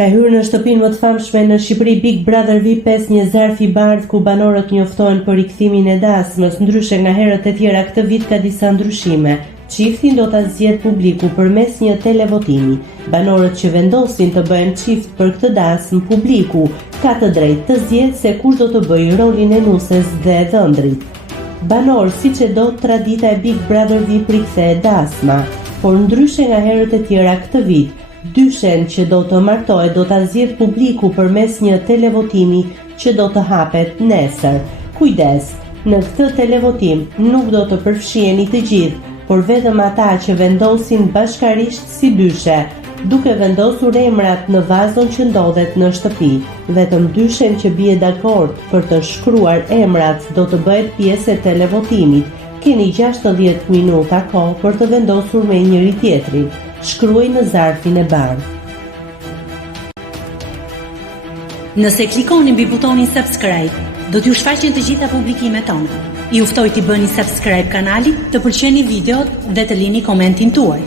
Ka hyrë në shtëpinë më të famshme në Shqipëri Big Brother VIP5 një zarf i bardhë ku banorët njoftohen për rikthimin e dasmës. Ndryshe nga herët e tjera, këtë vit ka disa ndryshime. Çiftin do ta zgjedh publiku përmes një televotimi. Banorët që vendosin të bëhen çift për këtë dasmë, publiku ka të drejtë të zgjedhë se kush do të bëjë rolin e nuses dhe dhëndrit. Banor, siç e do tradita e Big Brother VIP rikthehet dasma, por ndryshe nga herët e tjera këtë vit, dyshen që do të martohet do ta zgjedh publiku përmes një televotimi që do të hapet nesër. Kujdes, në këtë televotim nuk do të përfshiheni të gjithë, por vetëm ata që vendosin bashkarisht si dyshe, duke vendosur emrat në vazon që ndodhet në shtëpi. Vetëm dyshen që bie dakord për të shkruar emrat do të bëhet pjesë e televotimit. Keni 60 minuta kohë për të vendosur me njëri tjetrin. Shkruaj në zarfin e bardhë. Nëse klikoni mbi butonin subscribe, do t'ju shfaqen të gjitha publikimet tona. Ju ftoj t'i bëni subscribe kanalit, të pëlqeni videot dhe të lini komentin tuaj.